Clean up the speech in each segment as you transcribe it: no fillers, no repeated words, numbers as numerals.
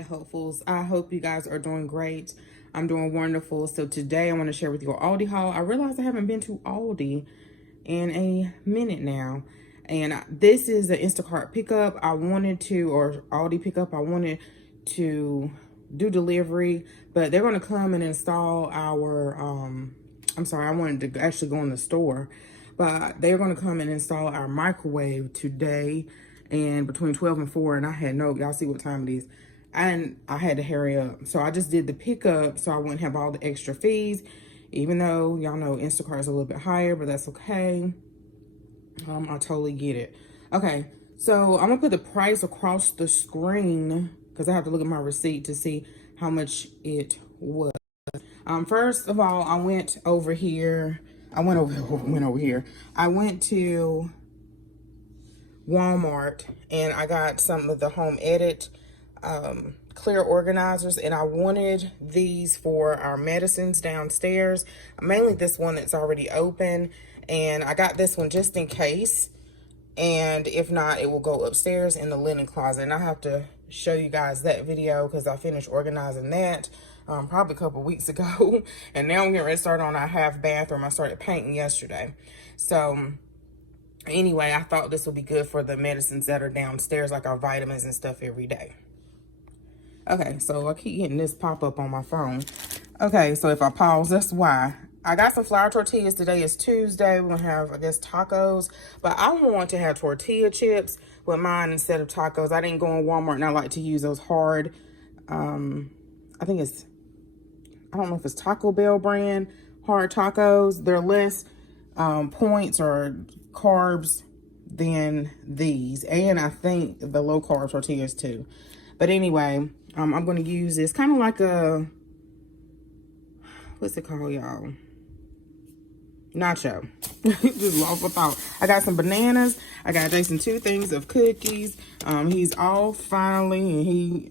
right, hopefuls. I hope you guys are doing great. I'm doing wonderful. So today I want to share with you an Aldi haul. I realized I haven't been to Aldi in a minute now. And this is an Instacart pickup. I wanted to, or Aldi pickup, I wanted to do delivery, but they're going to come and install our, I'm sorry, I wanted to actually go in the store, but they're going to come and install our microwave today and between 12 and 4, and I had y'all see what time it is, and I had to hurry up. So I just did the pickup so I wouldn't have all the extra fees, even though y'all know Instacart is a little bit higher, but that's okay. I totally get it. Okay, so I'm gonna put the price across the screen because I have to look at my receipt to see how much it was. First of all, I went over here. I went to Walmart and I got some of the Home Edit clear organizers, and I wanted these for our medicines downstairs, mainly this one that's already open, and I got this one just in case, and if not, it will go upstairs in the linen closet, and I have to show you guys that video because I finished organizing that probably a couple weeks ago, and now we're getting ready to start on our half bathroom. I started painting yesterday. So anyway, I thought this would be good for the medicines that are downstairs, like our vitamins and stuff every day. Okay, so I keep getting this pop up on my phone. Okay, so if I pause, that's why. I got some flour tortillas. Today is Tuesday. We're going to have, I guess, tacos. But I want to have tortilla chips with mine instead of tacos. I didn't go in Walmart, and I like to use those hard, I think it's, I don't know if it's Taco Bell brand hard tacos. They're less points or carbs than these. And I think the low carb tortillas too. But anyway, I'm going to use this kind of like a, what's it called, y'all? Nacho. Just lost my thought. I got some bananas. I got Jason 2 things of cookies. He's off finally, and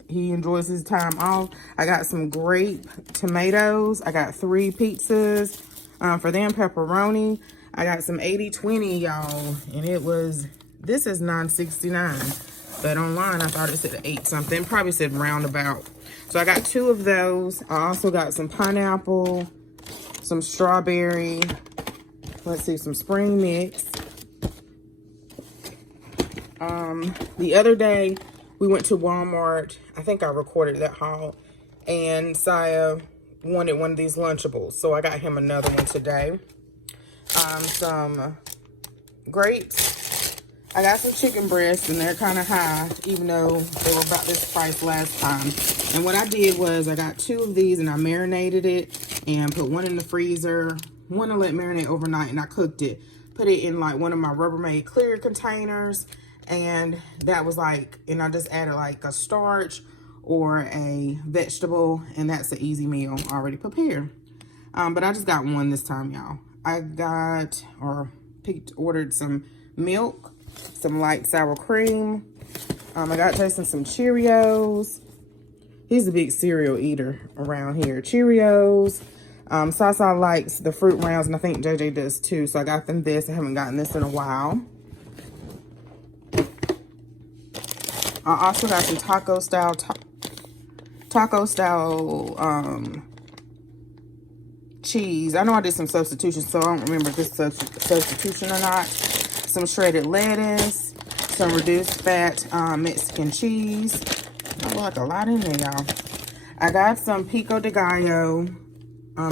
he enjoys his time off. I got some grape tomatoes. I got 3 pizzas for them, pepperoni. I got some 80/20, y'all, and it was, this is $9.69. But online, I thought it said 8 something. Probably said roundabout. So I got 2 of those. I also got some pineapple, some strawberry, let's see, some spring mix. The other day, we went to Walmart. I think I recorded that haul. And Saya wanted one of these Lunchables. So I got him another one today. Some grapes. I got some chicken breasts, and they're kind of high, even though they were about this price last time. And what I did was I got 2 of these, and I marinated it and put one in the freezer, one to let marinate overnight, and I cooked it. Put it in like one of my Rubbermaid clear containers, and that was like, and I just added like a starch or a vegetable, and that's an easy meal already prepared. But I just got one this time, y'all. I got, or ordered some milk, some light sour cream. I got Jason some Cheerios. He's a big cereal eater around here. Cheerios. Sasa likes the fruit rounds, and I think JJ does too. So I got them this. I haven't gotten this in a while. I also got some taco style cheese. I know I did some substitution, so I don't remember if this is substitution or not. Some shredded lettuce, some reduced fat Mexican cheese. I like a lot in there, y'all. I got some pico de gallo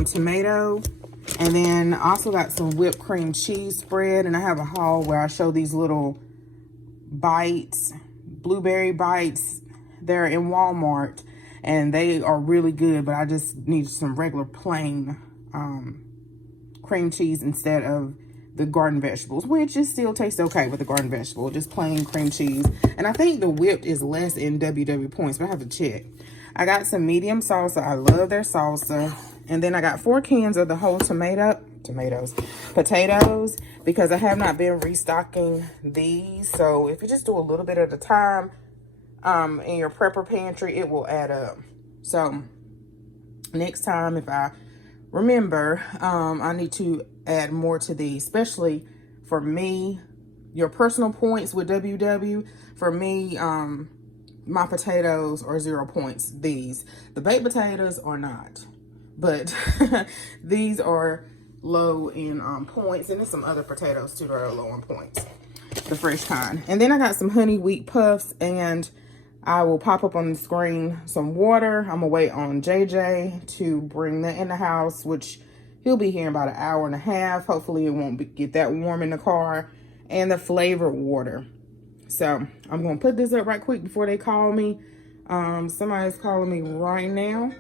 tomato, and then also got some whipped cream cheese spread. And I have a haul where I show these little bites, blueberry bites. They're in Walmart, and they are really good, but I just need some regular plain cream cheese instead of the garden vegetables, which it still tastes okay with the garden vegetable, just plain cream cheese. And I think the whipped is less in WW points, but I have to check. I got some medium salsa. I love their salsa. And then I got 4 cans of the whole potatoes, because I have not been restocking these. So if you just do a little bit at a time in your prepper pantry, it will add up. So next time, if I remember, I need to add more to these, especially for me, your personal points with WW. For me, my potatoes are 0 points. The baked potatoes are not, but these are low in points, and there's some other potatoes too that are low in points, the fresh kind. And then I got some honey wheat puffs, and I will pop up on the screen some water. I'm gonna wait on JJ to bring that in the house, which he'll be here in about an hour and a half. Hopefully it won't get that warm in the car. And the flavored water. So I'm gonna put this up right quick before they call me. Somebody's calling me right now.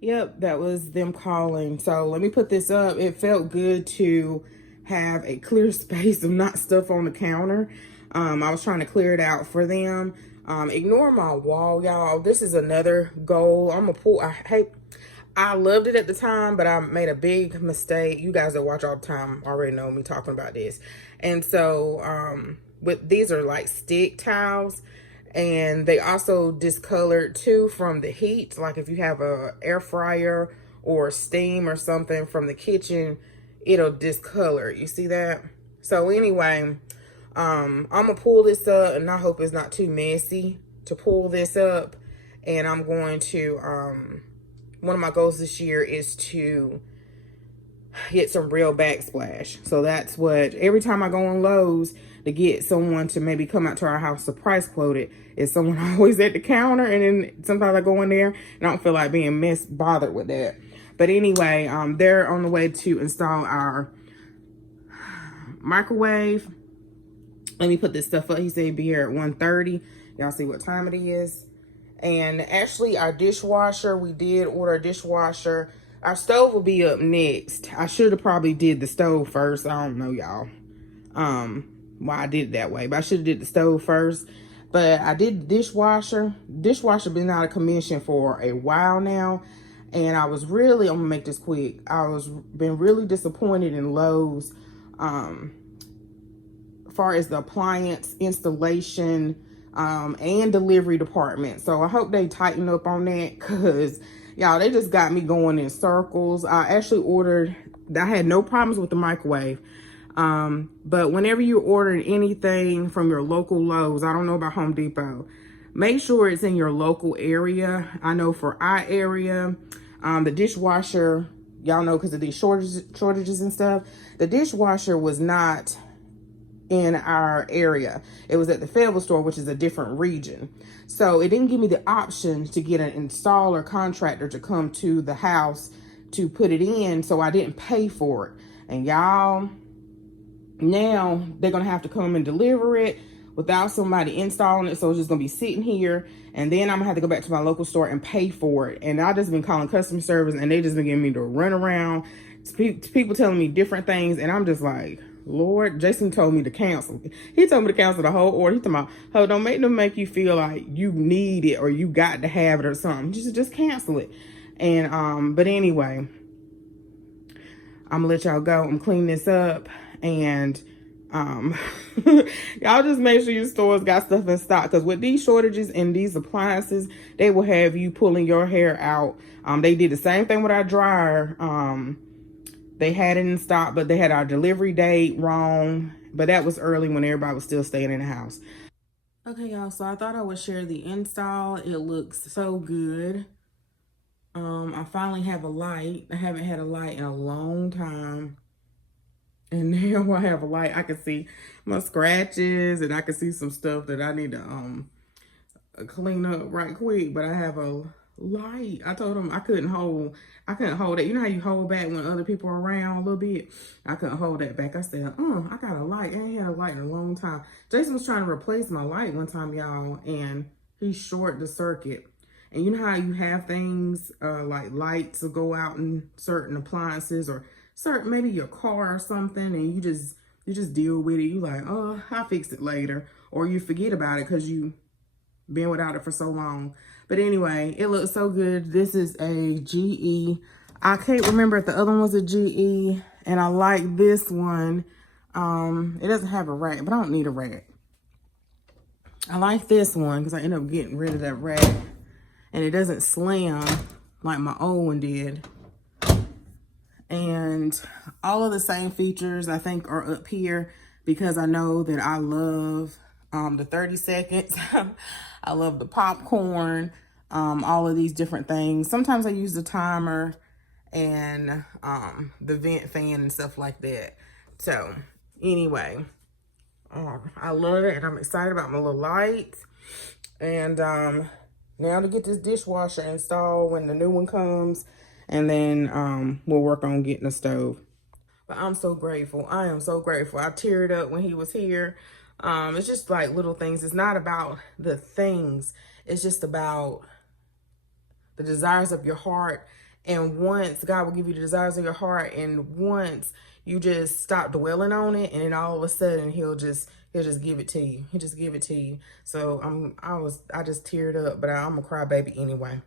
Yep, that was them calling. So let me put this up. It felt good to have a clear space of not stuff on the counter. I was trying to clear it out for them. Ignore my wall, y'all. This is another goal. I'm gonna pull. I loved it at the time, but I made a big mistake. You guys that watch all the time already know me talking about this. And so these are like stick tiles, and they also discolored too from the heat. Like if you have a air fryer or steam or something from the kitchen, it'll discolor. You see that? So anyway, I'm gonna pull this up, and I hope it's not too messy to pull this up. And I'm going to one of my goals this year is to get some real backsplash. So that's what, every time I go on Lowe's to get someone to maybe come out to our house to price quote it, is someone always at the counter, and then sometimes I go in there and I don't feel like being bothered with that. But anyway, they're on the way to install our microwave. Let me put this stuff up. He said he'd be here at 1:30. Y'all see what time it is. And actually our dishwasher, we did order a dishwasher. Our stove will be up next. I should have probably did the stove first. I don't know, y'all, why I did it that way, but I should have did the stove first. But I did the dishwasher. Dishwasher been out of commission for a while now, and I was really, I'm gonna make this quick, been really disappointed in Lowe's as far as the appliance installation and delivery department. So I hope they tighten up on that, because y'all, they just got me going in circles. I actually I had no problems with the microwave. But whenever you're ordering anything from your local Lowe's, I don't know about Home Depot, make sure it's in your local area. I know for our area, the dishwasher, y'all know, because of these shortages and stuff, the dishwasher was not in our area. It was at the Fayetteville store, which is a different region. So it didn't give me the option to get an installer contractor to come to the house to put it in, so I didn't pay for it. And y'all, now they're gonna have to come and deliver it without somebody installing it, so it's just gonna be sitting here, and then I'm gonna have to go back to my local store and pay for it. And I just been calling customer service, and they just been giving me the run around, people telling me different things, and I'm just like, Lord. Jason told me to cancel. He told me to cancel the whole order. He told me, oh, don't make them make you feel like you need it or you got to have it or something. Just cancel it. And but anyway, I'm gonna let y'all go. I'm cleaning this up, and y'all just make sure your stores got stuff in stock, because with these shortages and these appliances, they will have you pulling your hair out. They did the same thing with our dryer. They had it in stock, but they had our delivery date wrong. But that was early when everybody was still staying in the house. Okay, y'all, so I thought I would share the install. It looks so good. I finally have a light. I haven't had a light in a long time. And now I have a light. I can see my scratches, and I can see some stuff that I need to clean up right quick. But I have a light. I told him I couldn't hold it. You know how you hold back when other people are around a little bit? I couldn't hold that back. I said, I got a light. I ain't had a light in a long time. Jason was trying to replace my light one time, y'all, and he shorted the circuit. And you know how you have things like lights will go out in certain appliances, or certain, maybe your car or something, and you just deal with it. You like, oh, I'll fix it later. Or you forget about it because you been without it for so long. But anyway, it looks so good. This is a GE. I can't remember if the other one was a GE, and I like this one. It doesn't have a rack, but I don't need a rack. I like this one because I ended up getting rid of that rack, and it doesn't slam like my old one did. And all of the same features I think are up here, because I know that I love the 30 seconds. I love the popcorn, all of these different things. Sometimes I use the timer and the vent fan and stuff like that. So anyway, I love it, and I'm excited about my little lights. And now to get this dishwasher installed when the new one comes, and then we'll work on getting a stove. But I'm so grateful. I am so grateful. I teared up when he was here. It's just like little things. It's not about the things. It's just about the desires of your heart. And once God will give you the desires of your heart, and once you just stop dwelling on it, and then all of a sudden he'll just give it to you. He'll just give it to you. So I just teared up, but I'm a crybaby anyway.